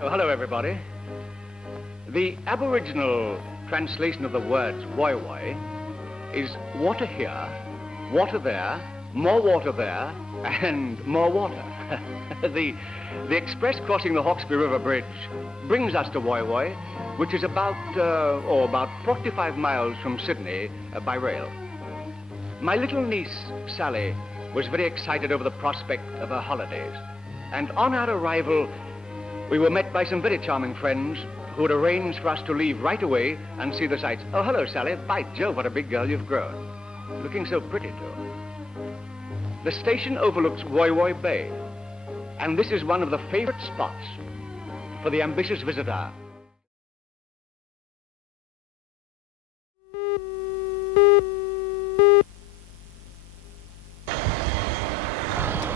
Oh, hello, everybody. The Aboriginal translation of the words "woi woi" is water here, water there, more water there, and more water. The express crossing the Hawkesbury River Bridge brings us to Woi Woi, which is about 45 miles from Sydney by rail. My little niece, Sally, was very excited over the prospect of her holidays. And on our arrival, we were met by some very charming friends who had arranged for us to leave right away and see the sights. Oh, hello, Sally. By Jove, what a big girl you've grown. Looking so pretty, too. The station overlooks Woi Woi Bay, and this is one of the favorite spots for the ambitious visitor.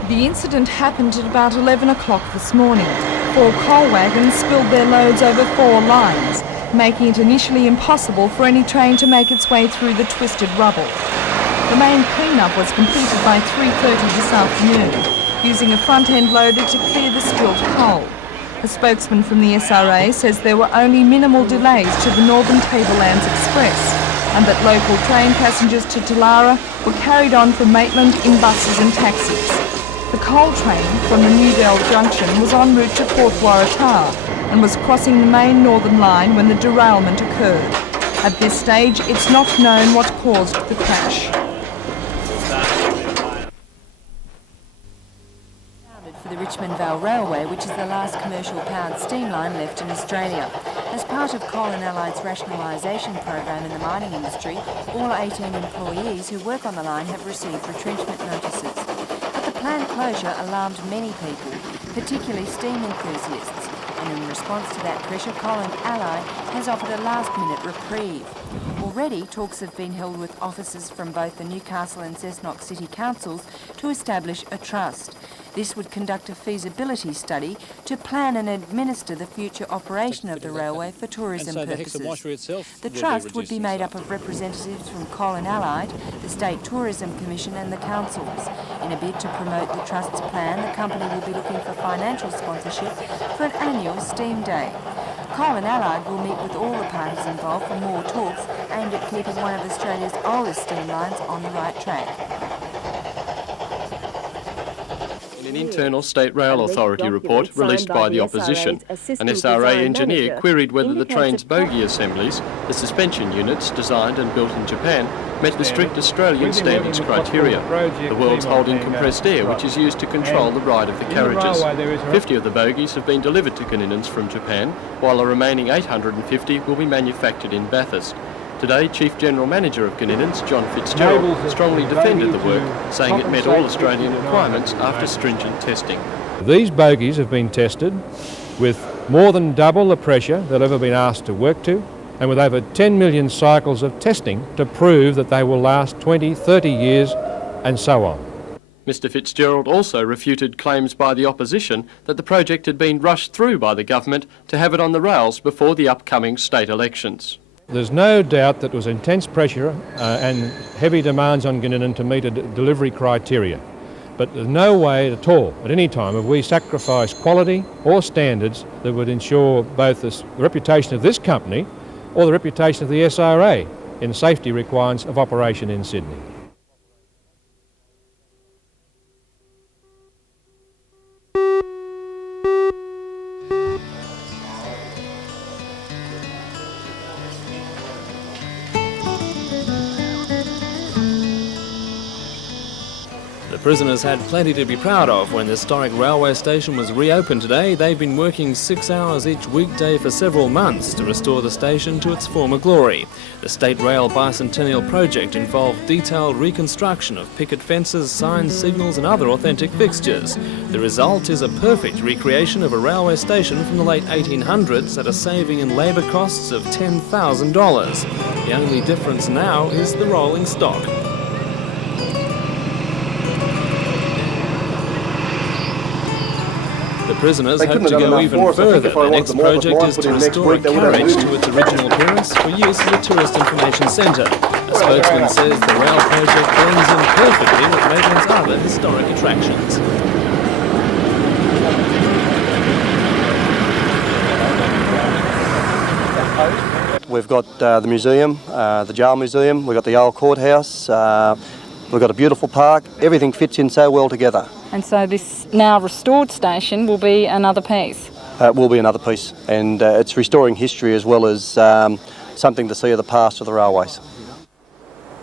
The incident happened at about 11 o'clock this morning. 4 coal wagons spilled their loads over 4 lines, making it initially impossible for any train to make its way through the twisted rubble. The main clean-up was completed by 3:30 this afternoon, using a front-end loader to clear the spilled coal. A spokesman from the SRA says there were only minimal delays to the Northern Tablelands Express, and that local train passengers to Talara were carried on from Maitland in buses and taxis. The coal train from the Newdale Junction was en route to Port Waratah and was crossing the main Northern line when the derailment occurred. At this stage, it's not known what caused the crash. For the Richmond Vale Railway, which is the last commercial powered steam line left in Australia. As part of Coal and Allied's rationalisation program in the mining industry, all 18 employees who work on the line have received retrenchment notices. But the planned closure alarmed many people, particularly steam enthusiasts, and in response to that pressure, Coal and Allied has offered a last-minute reprieve. Already, talks have been held with officers from both the Newcastle and Cessnock City Councils to establish a trust. This would conduct a feasibility study to plan and administer the future operation of the railway for tourism purposes. The trust would be made up of representatives from Coal and Allied, the State Tourism Commission and the councils. In a bid to promote the trust's plan, the company will be looking for financial sponsorship for an annual steam day. Coal and Allied will meet with all the parties involved for more talks aimed at keeping one of Australia's oldest steam lines on the right track. In an internal State Rail Authority report released by the opposition, an SRA engineer queried whether the train's bogie assemblies, the suspension units designed and built in Japan, met the strict Australian standards criteria, the world's holding compressed air which is used to control the ride of the carriages. 50 of the bogies have been delivered to Goninans from Japan, while the remaining 850 will be manufactured in Bathurst. Today, Chief General Manager of Goninans, John Fitzgerald, strongly defended the work, saying it met all Australian requirements after stringent testing. These bogies have been tested with more than double the pressure they've ever been asked to work to, and with over 10 million cycles of testing to prove that they will last 20, 30 years, and so on. Mr Fitzgerald also refuted claims by the opposition that the project had been rushed through by the government to have it on the rails before the upcoming state elections. There's no doubt that there was intense pressure and heavy demands on Goninan to meet a delivery criteria. But there's no way at all, at any time, have we sacrificed quality or standards that would ensure both the reputation of this company or the reputation of the SRA in safety requirements of operation in Sydney. The prisoners had plenty to be proud of when the historic railway station was reopened today. They've been working 6 hours each weekday for several months to restore the station to its former glory. The State Rail Bicentennial project involved detailed reconstruction of picket fences, signs, signals and other authentic fixtures. The result is a perfect recreation of a railway station from the late 1800s at a saving in labour costs of $10,000. The only difference now is the rolling stock. The prisoners hope to go even further. The next project is to restore a carriage to its original appearance for use as a tourist information centre. A spokesman says the rail project blends in perfectly with Maitland's other historic attractions. We've got the museum, the jail museum, we've got the old courthouse, we've got a beautiful park. Everything fits in so well together. And so this now restored station will be another piece? It will be another piece, and it's restoring history as well as something to see of the past of the railways.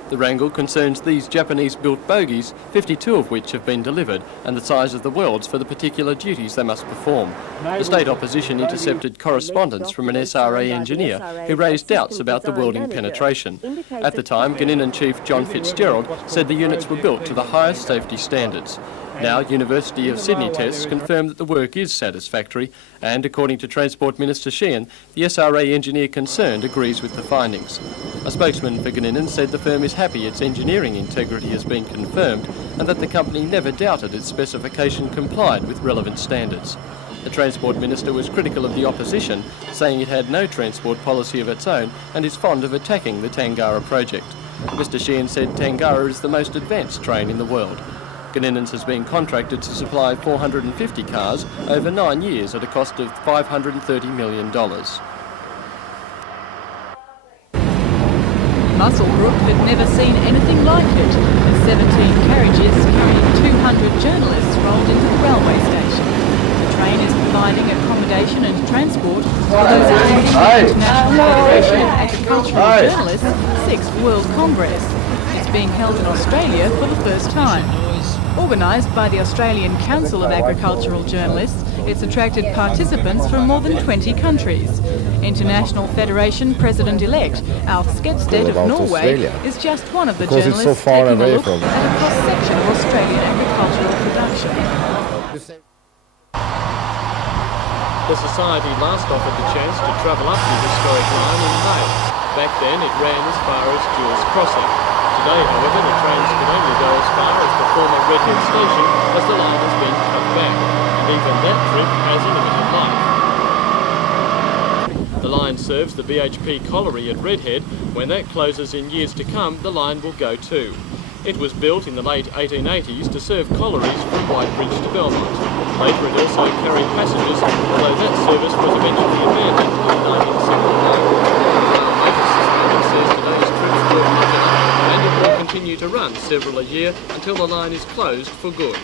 The wrangle concerns these Japanese-built bogies, 52 of which have been delivered, and the size of the welds for the particular duties they must perform. The state opposition intercepted correspondence from an SRA engineer who raised doubts about the welding penetration. At the time, Gunninan Chief John Fitzgerald said the units were built to the highest safety standards. Now, University of Sydney tests confirm that the work is satisfactory, and according to Transport Minister Sheehan, the SRA engineer concerned agrees with the findings. A spokesman for Gunninan said the firm is happy its engineering integrity has been confirmed and that the company never doubted its specification complied with relevant standards. The Transport Minister was critical of the opposition, saying it had no transport policy of its own and is fond of attacking the Tangara project. Mr Sheehan said Tangara is the most advanced train in the world. Gunninan's has been contracted to supply 450 cars over 9 years at a cost of $530 million. Muswellbrook had never seen anything like it. 17 carriages carrying 200 journalists rolled into the railway station. The train is providing accommodation and transport for those attending the International Federation of Agricultural Journalists' 6th World Congress. It's being held in Australia for the first time. Organised by the Australian Council of Agricultural Journalists, it's attracted participants from more than 20 countries. International Federation President-elect Alf Skepstedt of Norway is just one of the journalists taking a look at a cross-section of Australian agricultural production. The Society last offered the chance to travel up the historic line in May. Back then it ran as far as Jules Crossing. Today, however, the trains can only go as far as the former Redhead station as the line has been cut back, and even that trip has a limited life. The line serves the BHP colliery at Redhead. When that closes in years to come, the line will go too. It was built in the late 1880s to serve collieries from Whitebridge to Belmont. Later it also carried passengers, although that service was eventually abandoned in 1979. Says today's trips will profit, and it will continue to run several a year until the line is closed for good.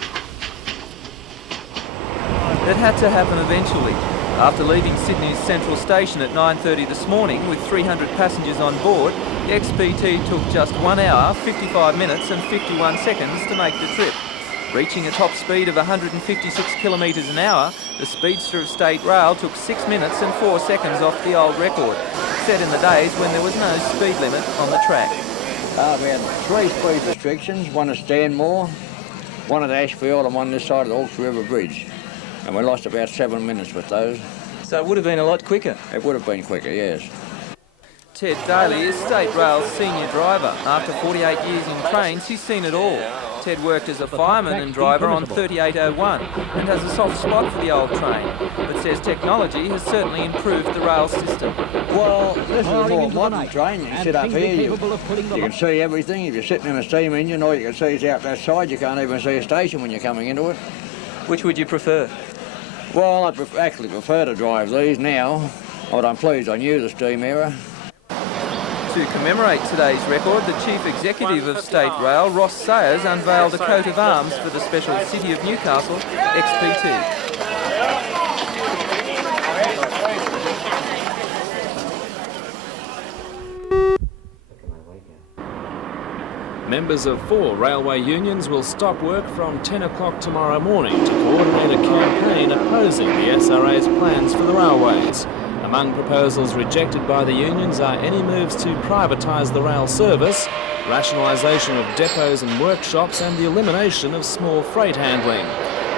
It had to happen eventually. After leaving Sydney's Central Station at 9:30 this morning with 300 passengers on board, the XPT took just 1 hour, 55 minutes and 51 seconds to make the trip. Reaching a top speed of 156 kilometres an hour, the speedster of State Rail took 6 minutes and 4 seconds off the old record, set in the days when there was no speed limit on the track. We had 3 speed restrictions, one at Stanmore, one at Ashfield and one this side of the Hawkes River Bridge. And we lost about 7 minutes with those. So it would have been a lot quicker? It would have been quicker, yes. Ted Daly is State Rail's senior driver. After 48 years in trains, he's seen it all. Ted worked as a fireman and driver on 3801 and has a soft spot for the old train, but says technology has certainly improved the rail system. Well, this is a more modern train. You can sit up here, you can see everything. If you're sitting in a steam engine, all you can see is out that side. You can't even see a station when you're coming into it. Which would you prefer? Well, I actually prefer to drive these now, but I'm pleased I knew the steam era. To commemorate today's record, the Chief Executive of State Rail, Ross Sayers, unveiled a coat of arms for the special City of Newcastle XPT. Members of 4 railway unions will stop work from 10 o'clock tomorrow morning to coordinate a campaign opposing the SRA's plans for the railways. Among proposals rejected by the unions are any moves to privatise the rail service, rationalisation of depots and workshops and the elimination of small freight handling.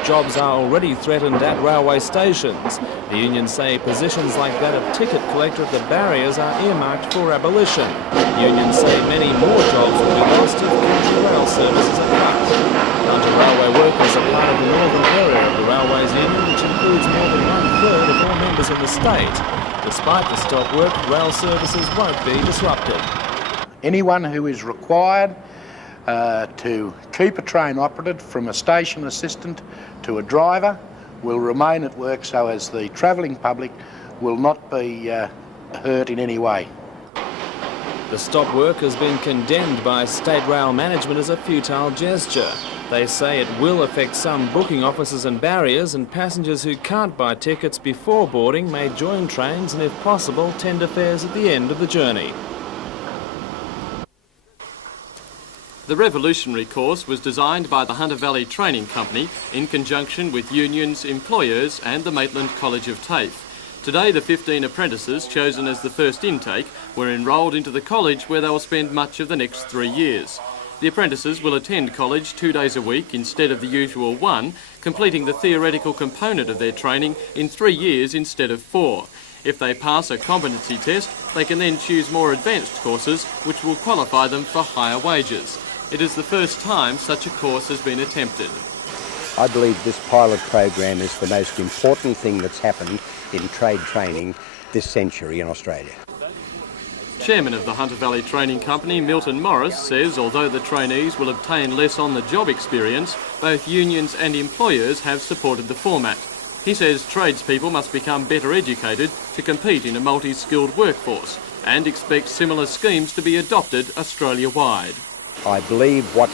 Jobs are already threatened at railway stations. The unions say positions like that of ticket collector at the barriers are earmarked for abolition. Unions say many more jobs will be lost if country rail services are cut. Country railway workers are part of the northern area of the Railways Union, which includes more than 1/3 of all members in the state. Despite the stop work, rail services won't be disrupted. Anyone who is required to keep a train operated from a station assistant to a driver will remain at work so as the travelling public will not be hurt in any way. The stop work has been condemned by State Rail management as a futile gesture. They say it will affect some booking offices and barriers, and passengers who can't buy tickets before boarding may join trains and, if possible, tender fares at the end of the journey. The revolutionary course was designed by the Hunter Valley Training Company in conjunction with unions, employers and the Maitland College of TAFE. Today, the 15 apprentices chosen as the first intake were enrolled into the college, where they will spend much of the next 3 years. The apprentices will attend college 2 days a week instead of the usual one, completing the theoretical component of their training in 3 years instead of 4. If they pass a competency test, they can then choose more advanced courses which will qualify them for higher wages. It is the first time such a course has been attempted. I believe this pilot program is the most important thing that's happened in trade training this century in Australia. Chairman of the Hunter Valley Training Company, Milton Morris, says although the trainees will obtain less on-the-job experience, both unions and employers have supported the format. He says tradespeople must become better educated to compete in a multi-skilled workforce and expects similar schemes to be adopted Australia-wide. I believe what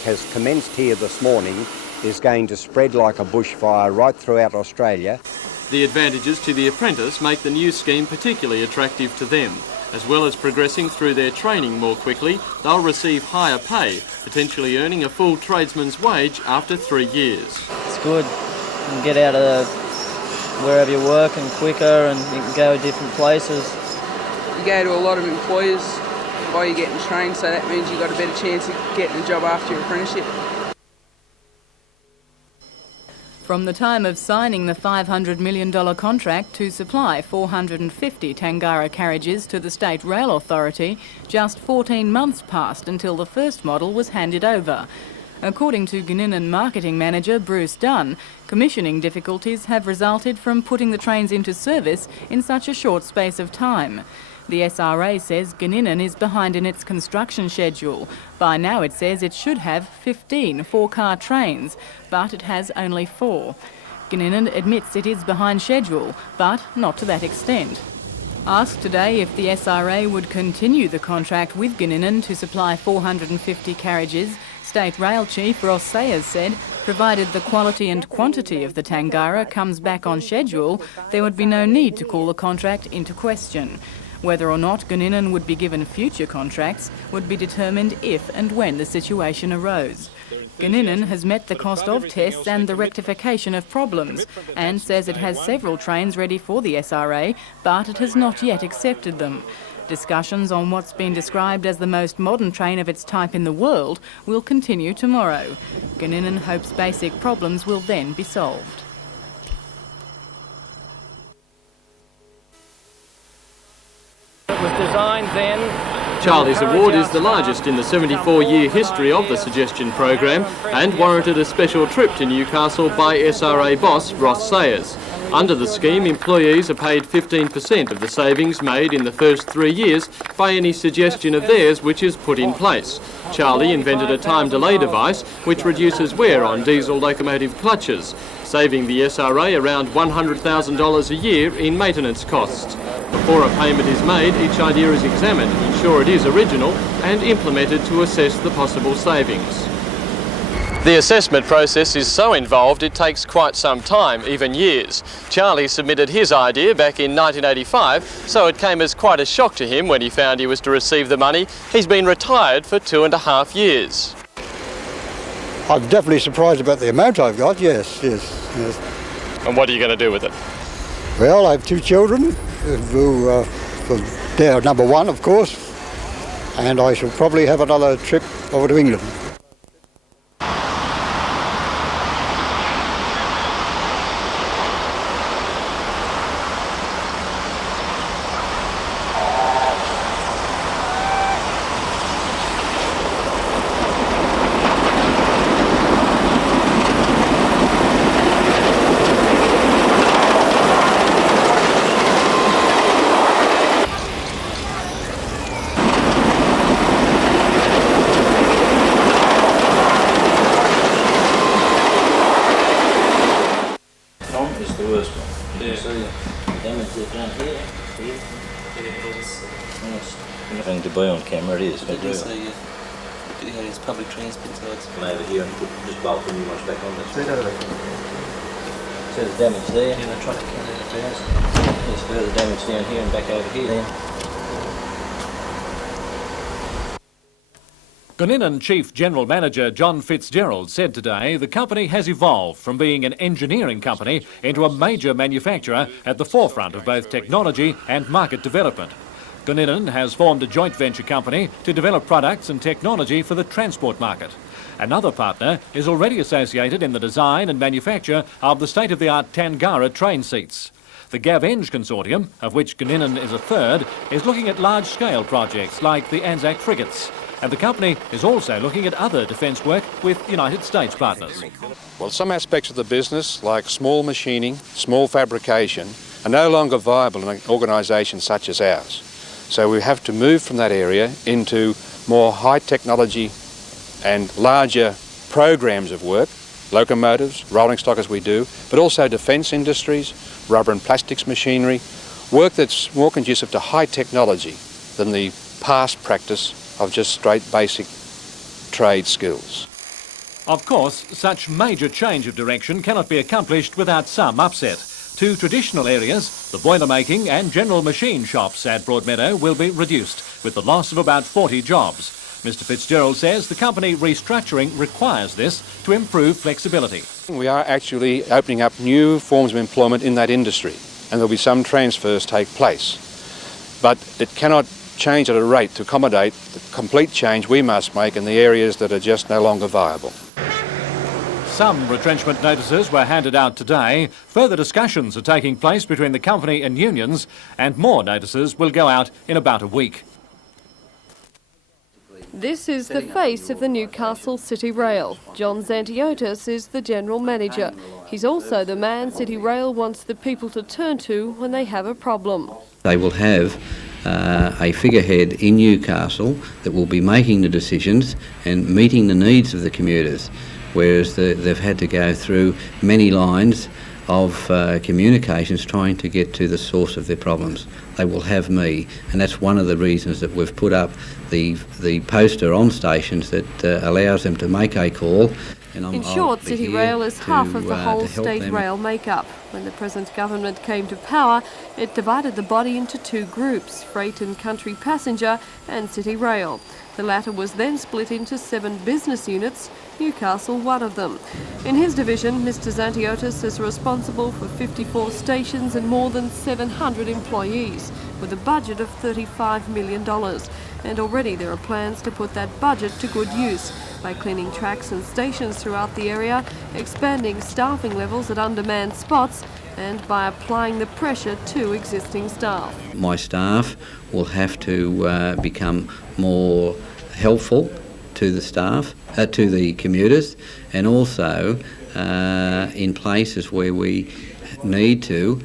has commenced here this morning is going to spread like a bushfire right throughout Australia. The advantages to the apprentice make the new scheme particularly attractive to them. As well as progressing through their training more quickly, they'll receive higher pay, potentially earning a full tradesman's wage after 3 years. It's good. You can get out of wherever you're working quicker and you can go different places. You go to a lot of employers while you're getting trained, so that means you've got a better chance of getting a job after your apprenticeship. From the time of signing the $500 million contract to supply 450 Tangara carriages to the State Rail Authority, just 14 months passed until the first model was handed over. According to Gunninan marketing manager Bruce Dunn, commissioning difficulties have resulted from putting the trains into service in such a short space of time. The SRA says Gunninan is behind in its construction schedule. By now it says it should have 15 four-car trains, but it has only 4. Gunninan admits it is behind schedule, but not to that extent. Asked today if the SRA would continue the contract with Gunninan to supply 450 carriages, State Rail Chief Ross Sayers said, provided the quality and quantity of the Tangara comes back on schedule, there would be no need to call the contract into question. Whether or not Gunninan would be given future contracts would be determined if and when the situation arose. Gunninan has met the cost of tests and the rectification of problems and says it has several trains ready for the SRA, but it has not yet accepted them. Discussions on what's been described as the most modern train of its type in the world will continue tomorrow. Gunninan hopes basic problems will then be solved. It was designed then. Charlie's Award is the largest in the 74-year history of the suggestion program and warranted a special trip to Newcastle by SRA boss Ross Sayers. Under the scheme, employees are paid 15% of the savings made in the first 3 years by any suggestion of theirs which is put in place. Charlie invented a time delay device which reduces wear on diesel locomotive clutches, saving the SRA around $100,000 a year in maintenance costs. Before a payment is made, each idea is examined to ensure it is original and implemented to assess the possible savings. The assessment process is so involved it takes quite some time, even years. Charlie submitted his idea back in 1985, so it came as quite a shock to him when he found he was to receive the money. He's been retired for 2.5 years. I'm definitely surprised about the amount I've got, yes. And what are you going to do with it? Well, I have 2 children, who they're number 1, of course, and I shall probably have another trip over to England. Anything to be on camera, it is. Did you see videos, public transport sites? Come over here and just bolt the new ones back on. See the damage there? Yeah, they tried to count it first. There's further damage down here and back over here then. Gunninan Chief General Manager John Fitzgerald said today the company has evolved from being an engineering company into a major manufacturer at the forefront of both technology and market development. Gunninan has formed a joint venture company to develop products and technology for the transport market. Another partner is already associated in the design and manufacture of the state-of-the-art Tangara train seats. The GLAMx consortium, of which Gunninan is a third, is looking at large-scale projects like the Anzac frigates. And the company is also looking at other defence work with United States partners. Well, some aspects of the business, like small machining, small fabrication, are no longer viable in an organisation such as ours. So we have to move from that area into more high technology and larger programs of work, locomotives, rolling stock as we do, but also defence industries, rubber and plastics machinery, work that's more conducive to high technology than the past practice of just straight basic trade skills. Of course, such major change of direction cannot be accomplished without some upset. Two traditional areas, the boiler making and general machine shops at Broadmeadow, will be reduced, with the loss of about 40 jobs. Mr Fitzgerald says the company restructuring requires this to improve flexibility. We are actually opening up new forms of employment in that industry, and there'll be some transfers take place. But it cannot change at a rate to accommodate the complete change we must make in the areas that are just no longer viable. Some retrenchment notices were handed out today. Further discussions are taking place between the company and unions, and more notices will go out in about a week. This is the face of the Newcastle City Rail. John Zantiotis is the general manager. He's also the man City Rail wants the people to turn to when they have a problem. They will have a figurehead in Newcastle that will be making the decisions and meeting the needs of the commuters, whereas they've had to go through many lines of communications trying to get to the source of their problems. They will have me, and that's one of the reasons that we've put up the poster on stations that allows them to make a call. In short, City Rail is half of the whole state rail makeup. When the present government came to power, it divided the body into two groups, freight and country passenger and City Rail. The latter was then split into 7 business units, Newcastle one of them. In his division, Mr Zantiotis is responsible for 54 stations and more than 700 employees, with a budget of $35 million. And already there are plans to put that budget to good use by cleaning tracks and stations throughout the area, expanding staffing levels at undermanned spots, and by applying the pressure to existing staff. My staff will have to become more helpful to the staff, to the commuters, and also in places where we need to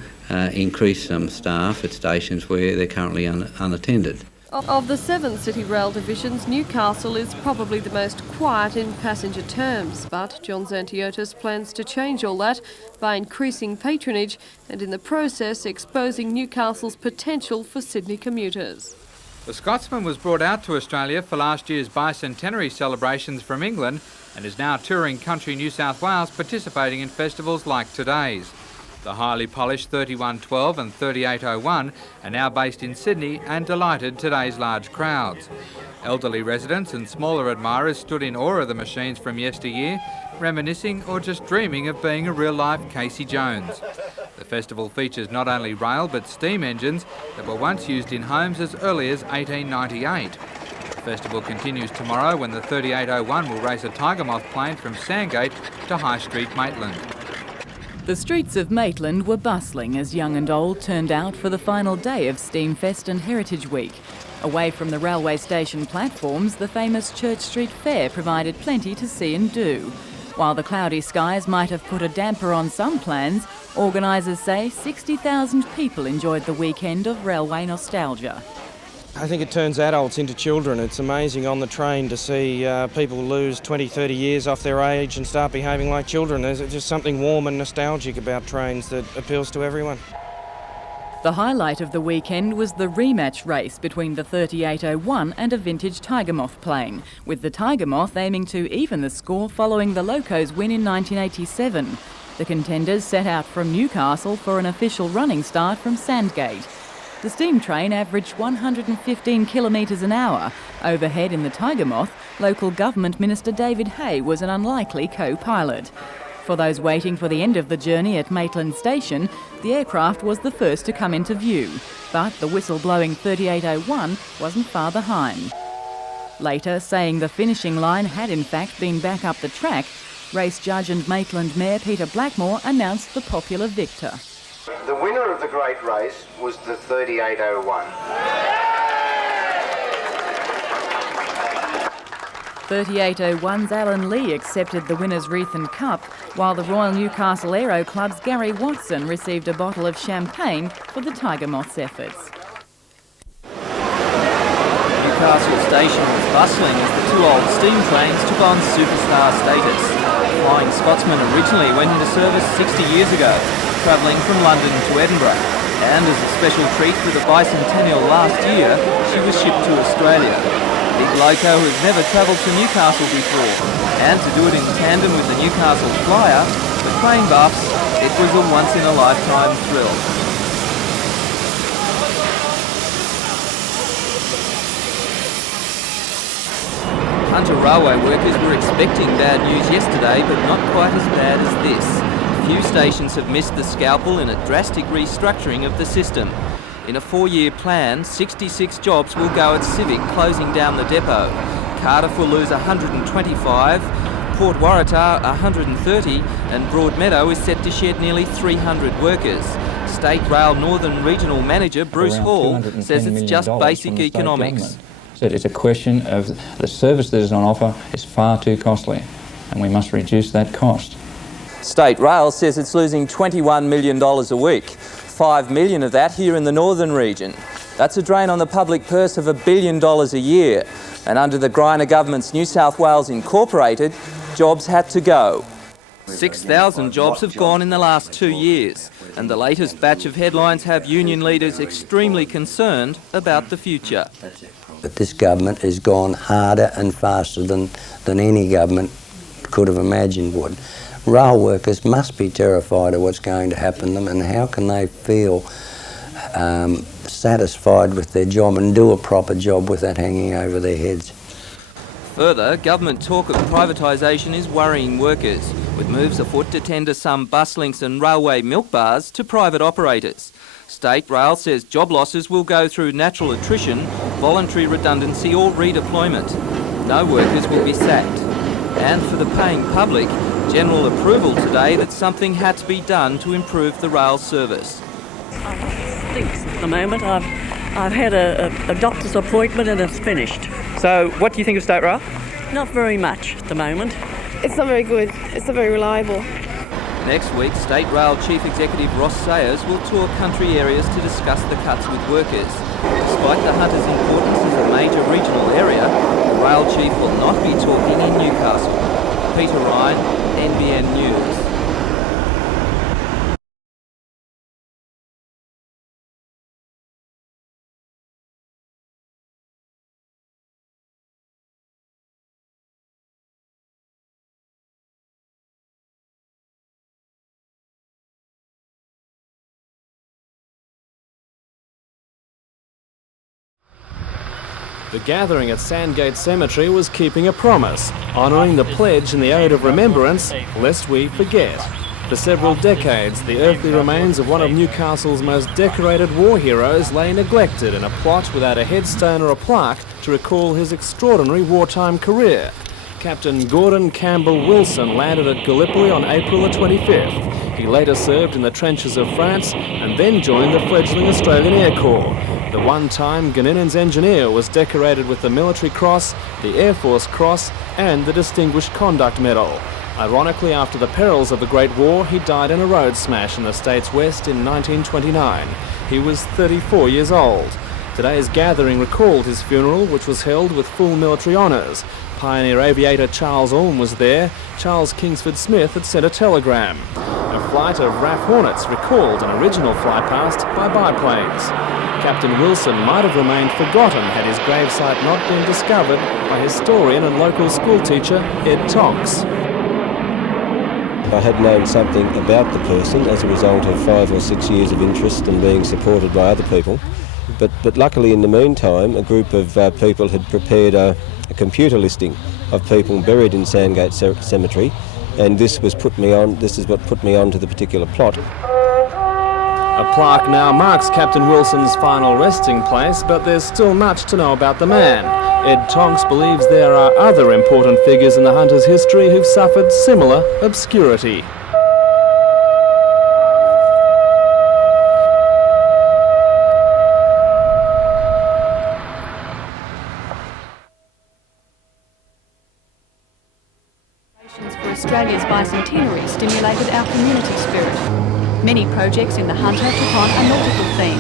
increase some staff at stations where they're currently unattended. Of the 7 City Rail divisions, Newcastle is probably the most quiet in passenger terms, but John Zantiotis plans to change all that by increasing patronage and in the process exposing Newcastle's potential for Sydney commuters. The Scotsman was brought out to Australia for last year's bicentenary celebrations from England and is now touring country New South Wales, participating in festivals like today's. The highly polished 3112 and 3801 are now based in Sydney and delighted today's large crowds. Elderly residents and smaller admirers stood in awe of the machines from yesteryear, reminiscing or just dreaming of being a real-life Casey Jones. The festival features not only rail but steam engines that were once used in homes as early as 1898. The festival continues tomorrow when the 3801 will race a Tiger Moth plane from Sandgate to High Street, Maitland. The streets of Maitland were bustling as young and old turned out for the final day of Steamfest and Heritage Week. Away from the railway station platforms, the famous Church Street Fair provided plenty to see and do. While the cloudy skies might have put a damper on some plans, organisers say 60,000 people enjoyed the weekend of railway nostalgia. I think it turns adults into children. It's amazing on the train to see people lose 20, 30 years off their age and start behaving like children. There's just something warm and nostalgic about trains that appeals to everyone. The highlight of the weekend was the rematch race between the 3801 and a vintage Tiger Moth plane, with the Tiger Moth aiming to even the score following the Locos win in 1987. The contenders set out from Newcastle for an official running start from Sandgate. The steam train averaged 115 kilometres an hour. Overhead in the Tiger Moth, local government minister David Hay was an unlikely co-pilot. For those waiting for the end of the journey at Maitland Station, the aircraft was the first to come into view, but the whistle-blowing 3801 wasn't far behind. Later, saying the finishing line had in fact been back up the track, race judge and Maitland Mayor Peter Blackmore announced the popular victor. The winner of the great race was the 3801. 3801's Alan Lee accepted the winner's wreath and cup, while the Royal Newcastle Aero Club's Gary Watson received a bottle of champagne for the Tiger Moth's efforts. Newcastle Station was bustling as the two old steam trains took on superstar status. The Flying Scotsman originally went into service 60 years ago, travelling from London to Edinburgh. And as a special treat for the bicentennial last year, she was shipped to Australia. Big Loco has never travelled to Newcastle before, and to do it in tandem with the Newcastle Flyer, for train buffs, it was a once-in-a-lifetime thrill. Hunter railway workers were expecting bad news yesterday, but not quite as bad as this. Few stations have missed the scalpel in a drastic restructuring of the system. In a 4-year plan, 66 jobs will go at Civic, closing down the depot. Cardiff will lose 125, Port Waratah 130, and Broadmeadow is set to shed nearly 300 workers. State Rail Northern Regional Manager Bruce Hall says it's just basic economics. So it's a question of the service that is on offer is far too costly, and we must reduce that cost. State Rail says it's losing $21 million a week. $5 million of that here in the northern region. That's a drain on the public purse of $1 billion a year. And under the Greiner government's New South Wales Incorporated, jobs had to go. 6,000 jobs have gone in the last 2 years. And the latest batch of headlines have union leaders extremely concerned about the future. But this government has gone harder and faster than any government could have imagined would. Rail workers must be terrified of what's going to happen to them, and how can they feel satisfied with their job and do a proper job with that hanging over their heads. Further, government talk of privatisation is worrying workers, with moves afoot to tender some bus links and railway milk bars to private operators. State Rail says job losses will go through natural attrition, voluntary redundancy or redeployment. No workers will be sacked. And for the paying public, general approval today that something had to be done to improve the rail service. Stinks at the moment. I've had a doctor's appointment and it's finished. So what do you think of State Rail? Not very much at the moment. It's not very good. It's not very reliable. Next week, State Rail Chief Executive Ross Sayers will tour country areas to discuss the cuts with workers. Despite the Hunter's importance as a major regional area, the Rail Chief will not be talking in Newcastle. Peter Ryan, NBN News. The gathering at Sandgate Cemetery was keeping a promise, honouring the pledge in the Ode of Remembrance, lest we forget. For several decades, the earthly remains of one of Newcastle's most decorated war heroes lay neglected in a plot without a headstone or a plaque to recall his extraordinary wartime career. Captain Gordon Campbell Wilson landed at Gallipoli on April the 25th. He later served in the trenches of France and then joined the fledgling Australian Air Corps. The one-time Ghanaian's engineer was decorated with the Military Cross, the Air Force Cross and the Distinguished Conduct Medal. Ironically, after the perils of the Great War, he died in a road smash in the state's west in 1929. He was 34 years old. Today's gathering recalled his funeral, which was held with full military honours. Pioneer aviator Charles Ulm was there. Charles Kingsford Smith had sent a telegram. A flight of RAF Hornets recalled an original flypast by biplanes. Captain Wilson might have remained forgotten had his gravesite not been discovered by historian and local schoolteacher Ed Tonks. I had known something about the person as a result of 5 or 6 years of interest and being supported by other people. But luckily in the meantime, a group of people had prepared a computer listing of people buried in Sandgate Cemetery, and this is what put me on to the particular plot. A plaque now marks Captain Wilson's final resting place, but there's still much to know about the man. Ed Tonks believes there are other important figures in the hunter's history who've suffered similar obscurity. For Australia's bicentenary stimulated our community spirit. Many projects in the Hunter took on a nautical theme,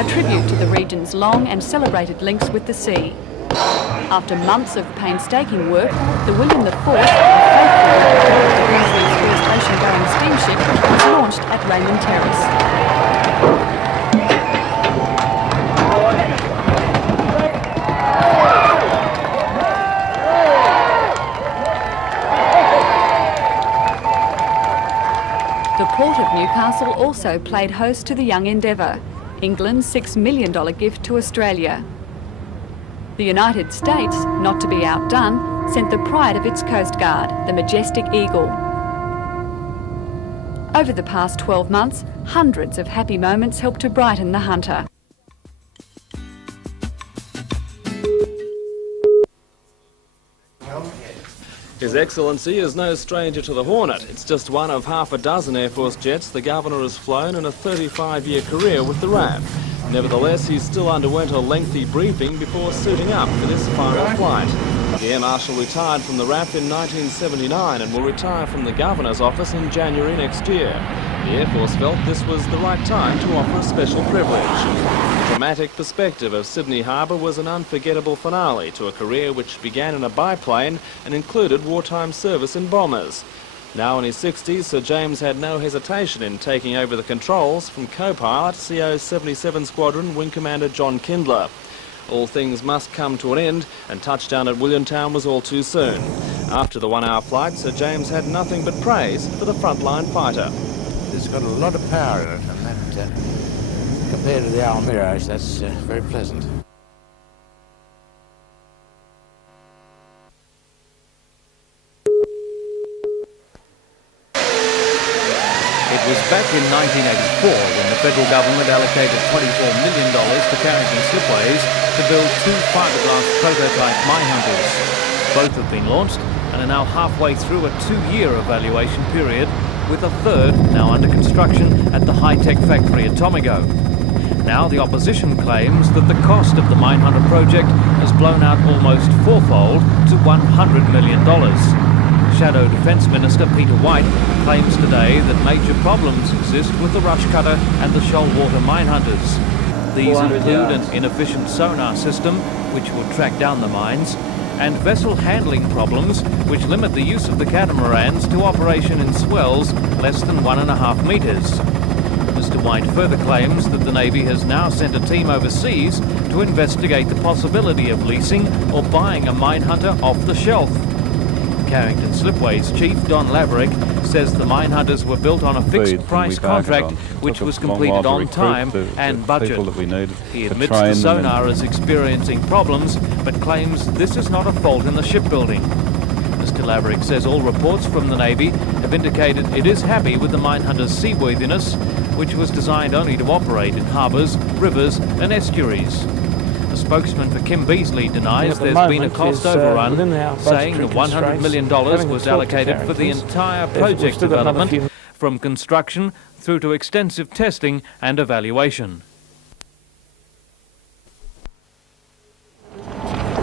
a tribute to the region's long and celebrated links with the sea. After months of painstaking work, the William IV, the Queensland's first ocean-going steamship, was launched at Raymond Terrace. The Port of Newcastle also played host to the Young Endeavour, England's $6 million gift to Australia. The United States, not to be outdone, sent the pride of its Coast Guard, the majestic Eagle. Over the past 12 months, hundreds of happy moments helped to brighten the Hunter. His Excellency is no stranger to the Hornet. It's just one of half a dozen Air Force jets the Governor has flown in a 35-year career with the RAF. Nevertheless, he still underwent a lengthy briefing before suiting up for this final flight. The Air Marshal retired from the RAF in 1979 and will retire from the Governor's office in January next year. The Air Force felt this was the right time to offer a special privilege. The dramatic perspective of Sydney Harbour was an unforgettable finale to a career which began in a biplane and included wartime service in bombers. Now in his 60s, Sir James had no hesitation in taking over the controls from co-pilot CO 77 Squadron Wing Commander John Kindler. All things must come to an end, and touchdown at Williamtown was all too soon. After the 1-hour flight, Sir James had nothing but praise for the frontline fighter. It's got a lot of power in it, and that, compared to the Almiros, that's very pleasant. It was back in 1984 when the federal government allocated $24 million to Carrington Slipways to build 2 fiberglass prototype mine hunters. Both have been launched and are now halfway through a 2-year evaluation period, with a third now under construction at the high-tech factory at Tomago. Now the opposition claims that the cost of the mine hunter project has blown out almost fourfold to $100 million. Shadow Defence Minister Peter White claims today that major problems exist with the rush cutter and the shoalwater mine hunters. These include an inefficient sonar system, which would track down the mines, and vessel handling problems, which limit the use of the catamarans to operation in swells less than 1.5 metres. Mr. White further claims that the Navy has now sent a team overseas to investigate the possibility of leasing or buying a mine hunter off the shelf. Carrington Slipways Chief Don Laverick says the mine hunters were built on a fixed price contract which was completed on time and budget. He admits the sonar is experiencing problems but claims this is not a fault in the shipbuilding. Mr. Laverick says all reports from the Navy have indicated it is happy with the mine hunter's seaworthiness, which was designed only to operate in harbours, rivers and estuaries. A spokesman for Kim Beazley denies there's been a cost overrun, saying the $100 million was allocated for the entire project development, from construction through to extensive testing and evaluation.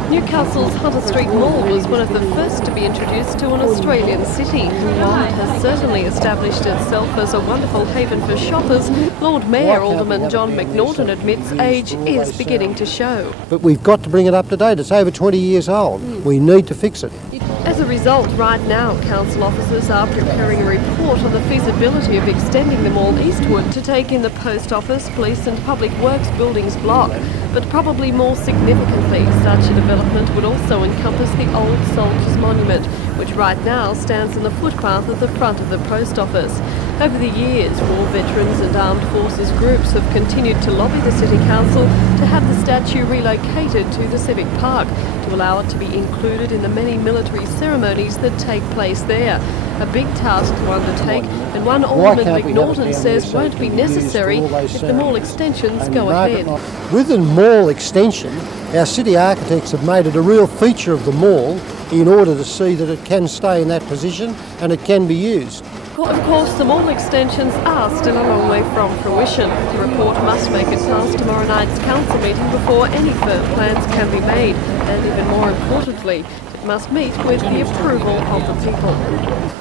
Newcastle's Hunter Street Mall was one of the first to be introduced to an Australian city. While it has certainly established itself as a wonderful haven for shoppers, Lord Mayor Alderman John McNaughton admits age is beginning to show. But we've got to bring it up to date. It's over 20 years old. We need to fix it. A As a result, right now, council officers are preparing a report on the feasibility of extending the mall eastward to take in the post office, police and public works buildings block. But probably more significantly, such a development would also encompass the Old Soldiers Monument, which right now stands on the footpath at the front of the post office. Over the years, war veterans and armed forces groups have continued to lobby the City Council to have the statue relocated to the Civic Park to allow it to be included in the many military ceremonies that take place there. A big task to undertake, and one Alderman McNaughton says won't be necessary if the mall extensions go ahead. With the mall extension, our city architects have made it a real feature of the mall in order to see that it can stay in that position and it can be used. Of course, the mall extensions are still a long way from fruition. The report must make it past tomorrow night's council meeting before any further plans can be made, and even more importantly, it must meet with the approval of the people.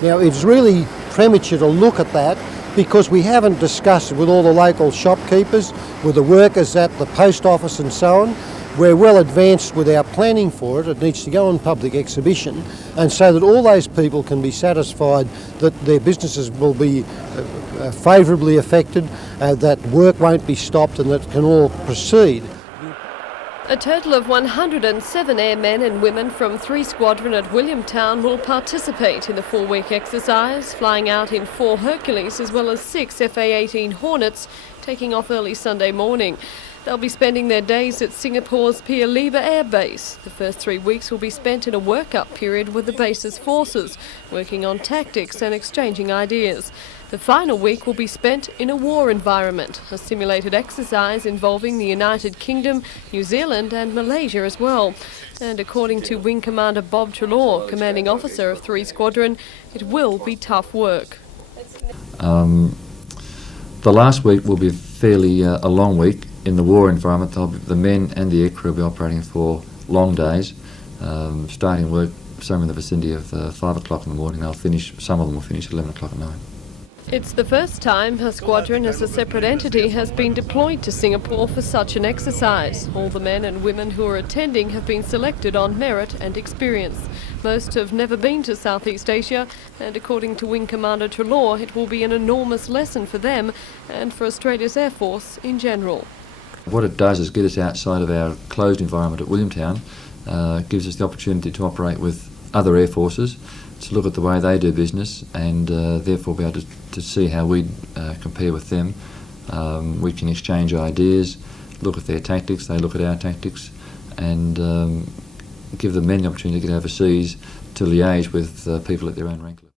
Now, it's really premature to look at that because we haven't discussed it with all the local shopkeepers, with the workers at the post office and so on. We're well advanced with our planning for it. It needs to go on public exhibition, and so that all those people can be satisfied that their businesses will be favourably affected, that work won't be stopped and that it can all proceed. A total of 107 airmen and women from 3 Squadron at Williamtown will participate in the 4-week exercise, flying out in 4 Hercules as well as 6 FA-18 Hornets, taking off early Sunday morning. They'll be spending their days at Singapore's Pia Liba Air Base. The first 3 weeks will be spent in a work-up period with the base's forces, working on tactics and exchanging ideas. The final week will be spent in a war environment, a simulated exercise involving the United Kingdom, New Zealand and Malaysia as well. And according to Wing Commander Bob Trelaw, commanding officer of 3 Squadron, it will be tough work. The last week will be fairly a long week. In the war environment, the men and the aircrew will be operating for long days, starting work somewhere in the vicinity of 5 o'clock in the morning. Some of them will finish at 11 o'clock at night. It's the first time a squadron as a separate entity has been deployed to Singapore for such an exercise. All the men and women who are attending have been selected on merit and experience. Most have never been to Southeast Asia, and according to Wing Commander Trelaw, it will be an enormous lesson for them and for Australia's Air Force in general. What it does is get us outside of our closed environment at Williamtown, gives us the opportunity to operate with other air forces, to look at the way they do business and therefore be able to see how we compare with them. We can exchange ideas, look at their tactics, they look at our tactics, and give the men the opportunity to get overseas to liaise with people at their own rank level.